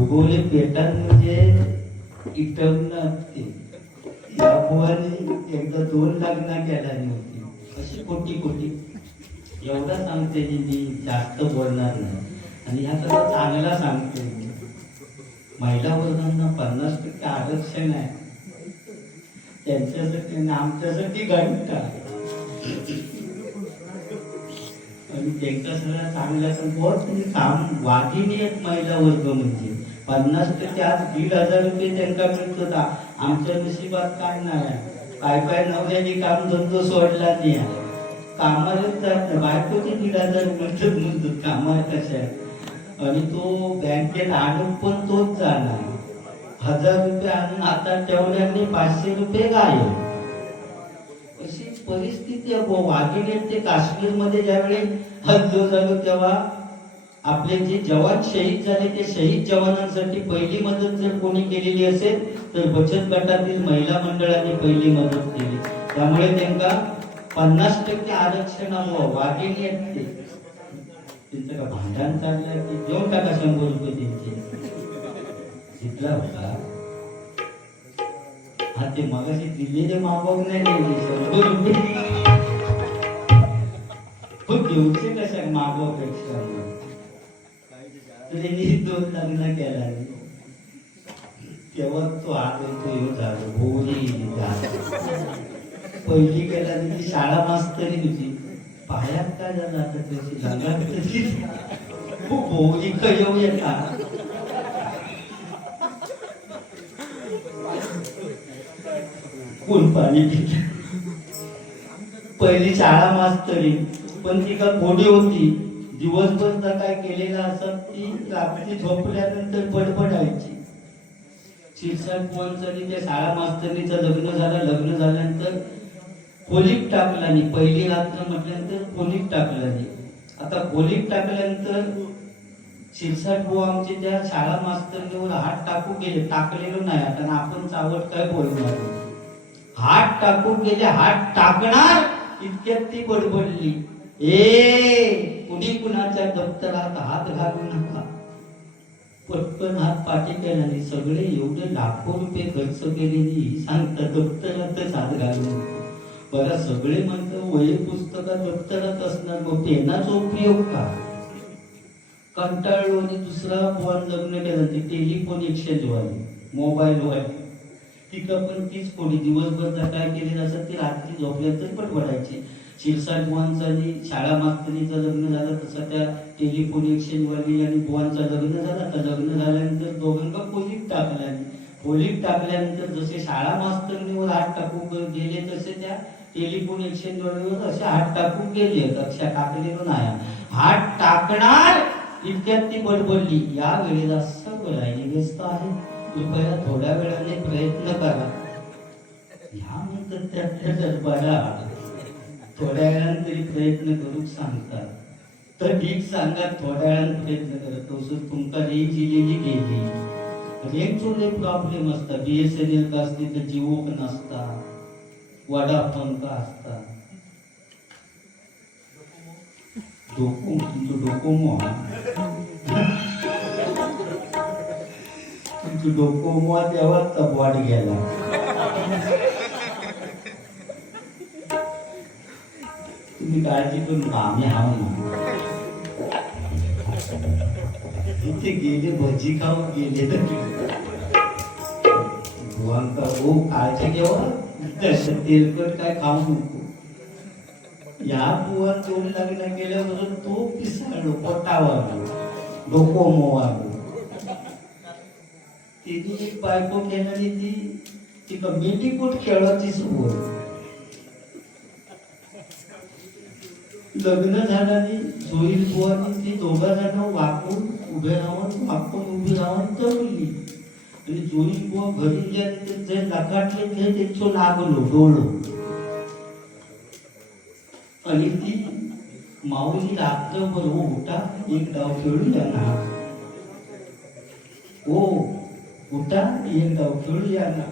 भूगोले Peyton म्हणजे इटवणं ते या बुवाने एकदा 2 लग्न केला नव्हती अशी कोटी कोटी एवढं सांगते मी जास्त बोलणार नाही. आणि ह्या सगळं चांगला सांगते महिला वर्गांना 50% आरक्षण आहे त्यांच्यासाठी आणि आमच्यासाठी घंटा आणि त्यांचा सगळा चांगला बहुत काम वाघिणी आहेत महिला वर्ग म्हणजे 50% आज 1,500 रुपये त्यांना मिळत होता. आमच्या नशिबात काय नाही काय नवऱ्याने काम धंदो सोडला नाही कामालाच जात नाही बायकोचे 1,500 मिळतात म्हणतात कामाला कशा आणि तो बँकेत आणून पण तोच जाणार 1,000 रुपये आणून आता ठेवल्याने 500 रुपये गायब अशी परिस्थिती आहे. वाघिणी ते काश्मीरमध्ये ज्यावेळी हल्लो झालो तेव्हा आपले जे जवान शहीद झाले ते शहीद जवानांसाठी पहिली मदत जर कोणी केलेली असेल तर बचत गटातील महिला मंडळाने पहिली मदत केली. त्यामुळे त्यांना 50% आरक्षणामुळे वाघिणी आहेत ते त्यांचं का भांडण चाललं की देऊन टाका 100 रुपये त्यांचे जितला होता हा ते मगाशी दिलेले मागवून नाही दिले 100 रुपये खूप देऊचे कशा मागवापेक्षा त्यांनी 2 लग्न केला तेव्हा तो हात येतो झालो भोवरी पहिली केला ती शाळा मास्तरी होती पायात काय झालं आता त्याची लग्न खूप भोवरी येऊ येतात कोण पाणी पित पहिली शाळा मास्तरी पण ती का कोडी होती दिवसभर काय केलेला असत ती रात्री झोपल्यानंतर बडबडायची. शिरसाट पोहचानी त्या शाळा मास्तरीचं लग्न झालं. लग्न झाल्यानंतर खोलीत टाकला नाही पहिली रात्र म्हटल्यानंतर खोलीत टाकला नाही. आता खोलीत टाकल्यानंतर शिरसाट भाऊ आमचे त्या शाळा मास्तरीवर हात टाकू गेले टाकलेलो नाही आता आपण चावट काय बोलणार हात टाकून गेले हात टाकणार इतक्यात ती बडबडली कुणी कुणाच्या दप्तरात हात घालू नका. पटकन हात पाठी केल्याने सगळे एवढे लाखो रुपये खर्च केलेली सांगतात दप्तरातच हात घालू नको. बघा सगळे म्हणतात वही पुस्तकात दप्तरात असणार मग पेनाचा उपयोग का कंटाळलो आणि दुसरा फोन लग्न केलं ते टेलिफोन एक्सचेंज वाली मोबाईल वाली तिका पण तीच कोणी दिवसभर काय केलेलं असं ती रात्री झोपल्यानंतर पण पडायची. शिरसाट बुवांचं शाळा मास्तरीचं लग्न झालं तसं त्या टेलिफोन एक्सचेंज वाली आणि बुवांचं लग्न झालं तर लग्न झाल्यानंतर दोघांना खोलीत टाकल्या खोलीत टाकल्यानंतर जसे शाळा मास्तरीवर हात टाकून गेले तसे त्या टेलिफोन एक्सचेंज वालीवर असे हात टाकून गेले अक्षा टाकलेलो नाही हात टाकणार इतक्यात ती बडबडली या वेळेला सर्व राहिली व्यस्त आहे कृपया थोड्या वेळाने प्रयत्न करा. ह्या म्हणतात त्या दरबारा थोड्या वेळाने तरी प्रयत्न करू सांगतात तर ठीक सांगा थोड्या वेळाने प्रयत्न करत तुमका रेंज दिलेली गेली रेंजचे प्रॉब्लेम असतात BSNL का असते तर जिओ पण असता वडाफोन का असता डोकोमो डोकोमो तेव्हाच वाट गेला तुम्ही काळजी करून आम्ही हाव ना इथे गेले भजी खाऊ गेले तर बुवांका हो काळजी घेवा तेलकट काय खाऊ नको. या बुवा 2 लग्न केल्यावर तो पिसाळलो पोटावर डोकोमो आलो तिने एक बायको केल्याने ती मेंढीकोट खेळाची सुरुवात लग्न झाल्याने जोईल बुवानी ती 2 जण वाकून उभे राहून वाकून उभी राहून तळली आणि जोईल बुवा घरी गेल्यानंतर जे लकाटले ते त्यांचं लागलो डोळो आणि ती माऊली रात्रभर हो उठा एक डाव खेळूया ना हो उठा एक डाव खेळूया ना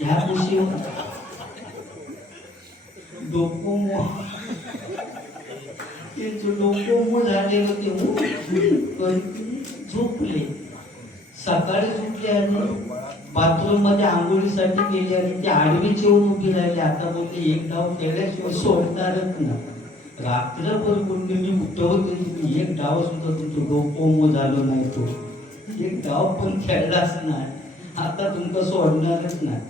ह्या खुशीवर डोकोमो ते त्यांचे डोकं झालेलं ते झोपले. सकाळी झोपले आणि बाथरूम मध्ये आंघोळीसाठी गेली आणि ती आडवीच येऊन उभी राहिली. आता बोलते एक डाव खेळल्याशिवाय सोडणारच ना. रात्रभर बोलली मी उठवते, एक डाव सुद्धा तुमचं डोकं झालं नाही, तो एक डाव पण खेळलाच नाही, आता तुमचं सोडणारच नाही.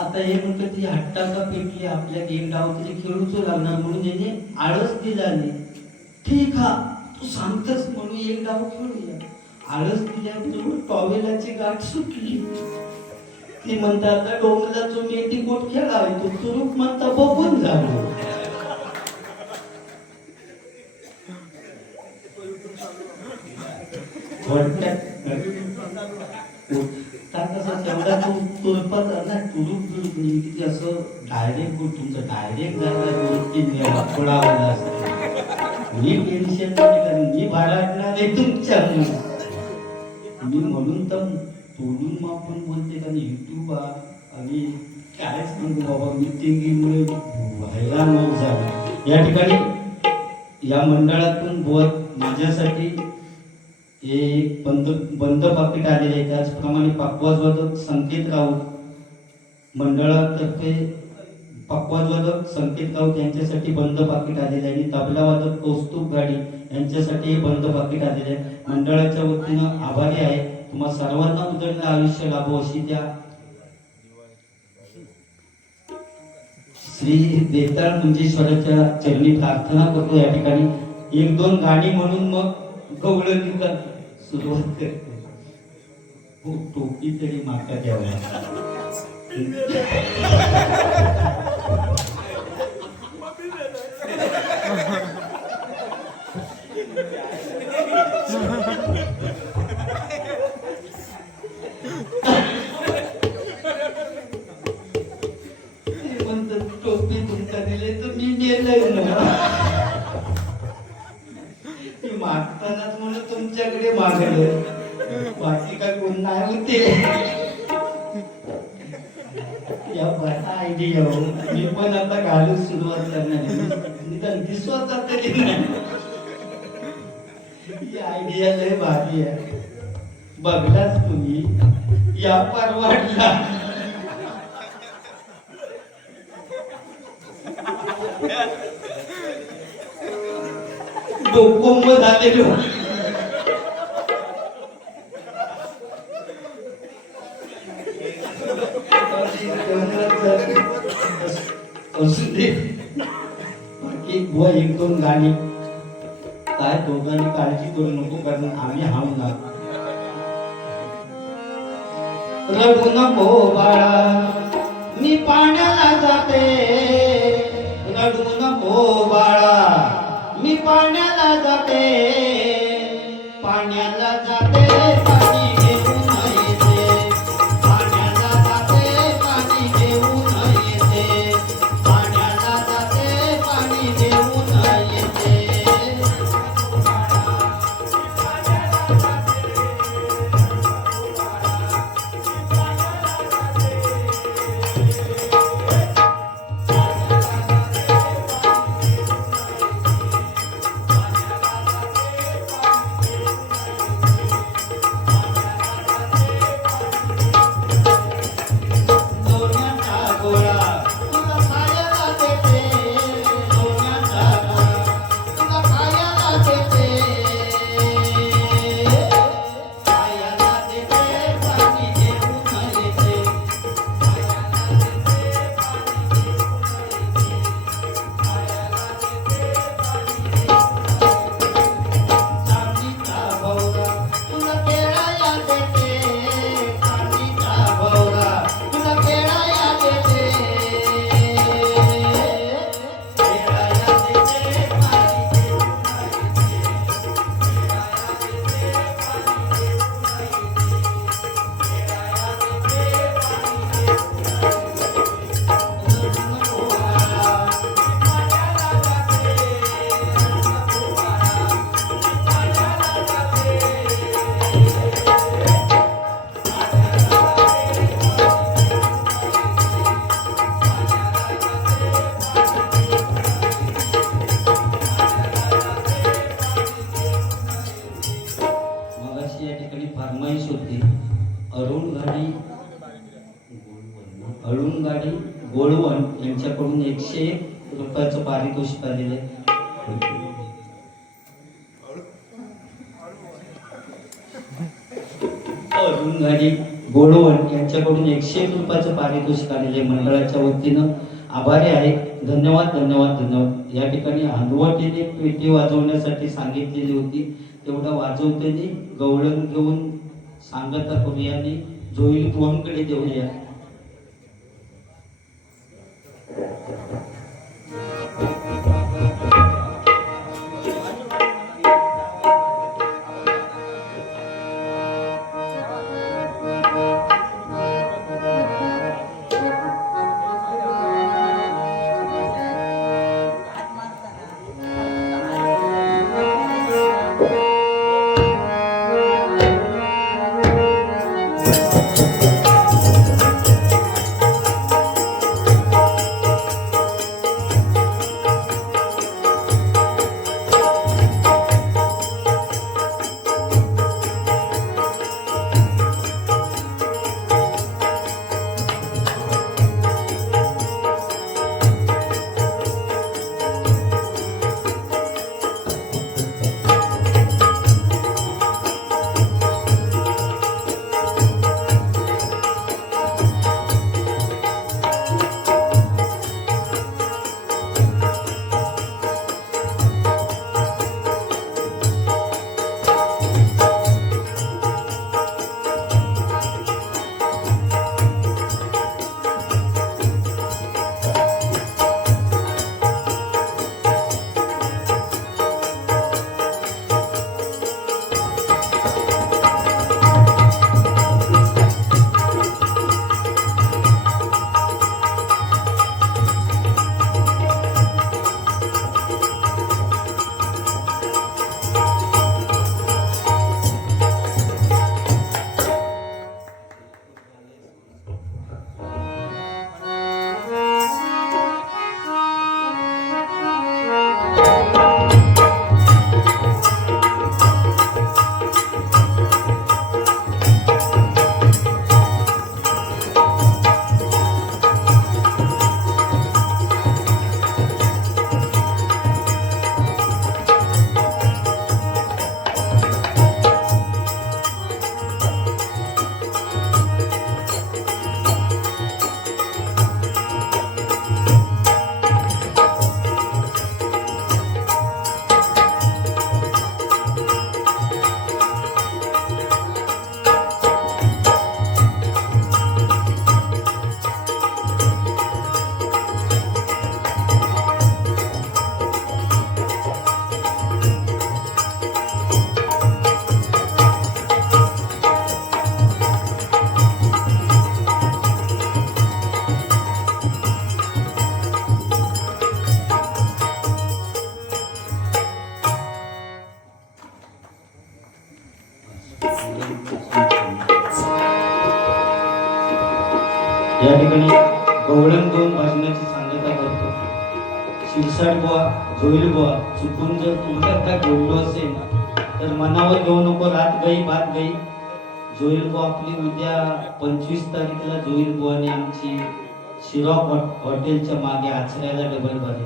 आता हे म्हणतं ती हट्टाचा पेटली, आपल्या एक डाव तरी खेळूच लागणार म्हणून त्याने आळस दिली. ठीक हा, तू सांगतस म्हणून एक डाव खेळूया. आळस दिल्याबरोबर टॉवेलाची गाठ सुटली. ती म्हणता आता डोंगराचा मेंढीकोट खेळावे, तो सुरूप म्हणता बघून झालो. तेवढा तो तुरपाचा ना तुरुप किती असं डायरेक्ट तुमचं डायरेक्ट झाला पडावला असतं. मी टेन्शन नाही, मी भाडाटणार आहे तुमच्या मी म्हणून तर तोडून मापून बोलते. कारण युट्यूब आणि कायच म्हणतो बाबा मिटिंगीमुळे व्हायला नऊ झालं. या ठिकाणी या मंडळातून बहुत माझ्यासाठी हे बंद पाकिट आलेले आहे. त्याचप्रमाणे पक्वाजवादक संकेत राऊत मंडळातर्फे पक्वाजवादक संकेत राऊत यांच्यासाठी बंद पाकिट आलेले आहे आणि तबलावादक कौस्तुभ गाडी यांच्यासाठी हे बंद पाकिट आलेले आहे. मंडळाच्या वतीनं आभारी आहे. तुम्हा सर्वांना उदंड आयुष्य लाभो अशी त्या श्री बेताळ मंजेश्वराच्या चरणी प्रार्थना करतो. या ठिकाणी एक दोन गाणी म्हणून मग गवळणीला सुरुवात करते. हो, टोपी तरी माका द्यावा. टोपी तुमचा दिले तर मी गेलंय ना. मागतानाच म्हणून तुमच्याकडे मागलं, बाकी काय कोण नाही होते. या बरा आयडिया हो, मी पण आता घालून सुरुवात करणार. दिसवाचा तरी नाही. ही आयडिया लय भारी आहे. बघलाच तुम्ही या परवाडला. डोकोंब झालेलो. बाकी बुवा एक दोन गाणी काय दोघांनी काळजी करू नको, कारण आम्ही हाऊ ना. रडू नको बाळा मी पाण्याला जाते, रडू नको बाळा मी पाण्याला जाते, पाण्याला जाते पाणी घेऊन येते, पाण्याला जाते पाणी घेऊन येते, पाण्याला जाते पाणी घेऊन येते. ठिकाणी फरमाईश होती. अरुण गाडी गोळवण यांच्याकडून 101 रुपयाचं पारितोषिक आलेलं आहे. अरुण गाडी गोळवण यांच्याकडून 101 रुपयाचं पारितोषिक आलेले मंडळाच्या वतीनं आभारी आहे. धन्यवाद धन्यवाद धन्यवाद. या ठिकाणी हनुवटीने पेटी वाजवण्यासाठी सांगितलेली होती, तेवढा वाजवतेने गवळण घेऊन सांगता करूयाने जोईल बुवांकडे देऊया. या ठिकाणी गवळण दोन भाजनाची सांगता करतो. शिरसाट बुवा, जोईल बुवा, चुकून जर तुमच्यात काय बोललो असेल तर मनावर घेऊ नको. रात गई बात गई. जोईल बुवा आपली उद्या 25 तारीखला जोईल बुवाने आमची शिरॉक हॉटेलच्या मागे आचऱ्याला डबल बारी.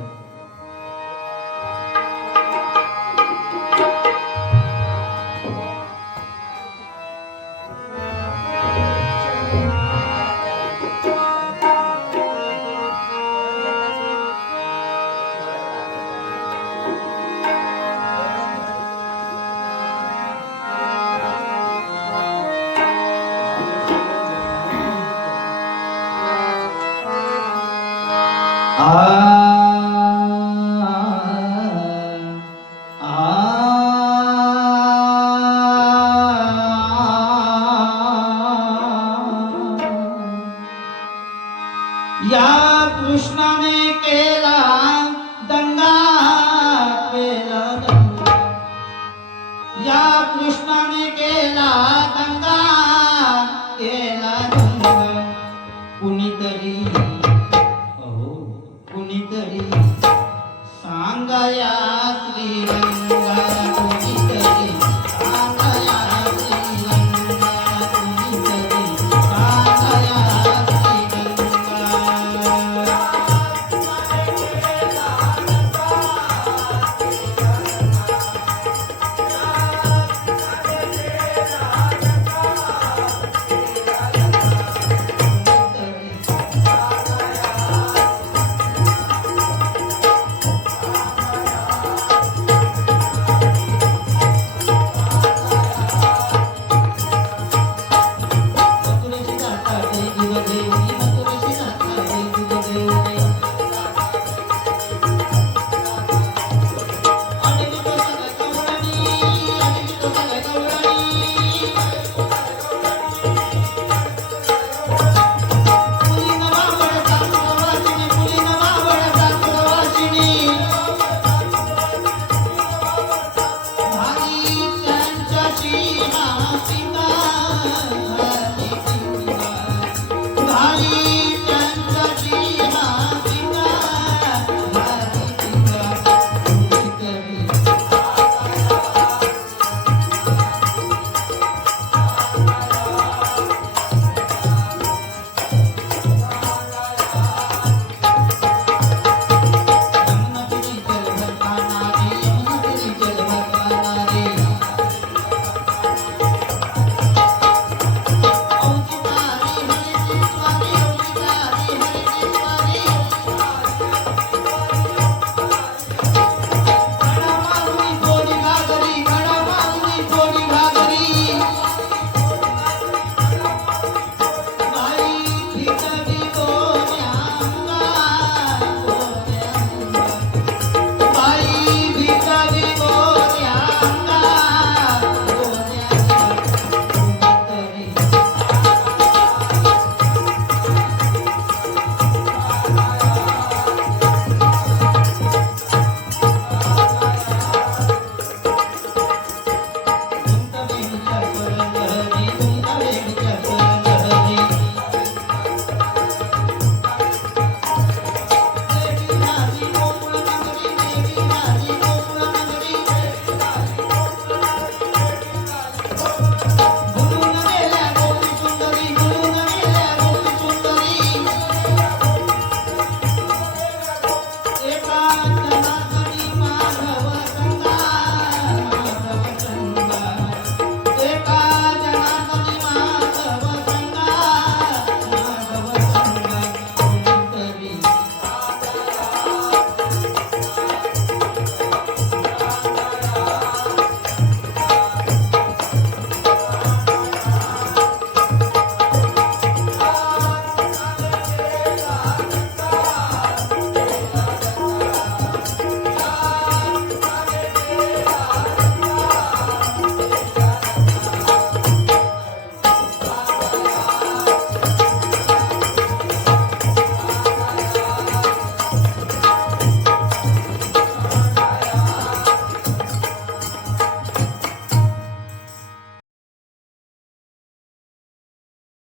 या कृष्णाने केला दंगा, केला दंगा. या कृष्णाने केला दंगा, केला दंगा. कुणीतरी कुणीतरी सांगा या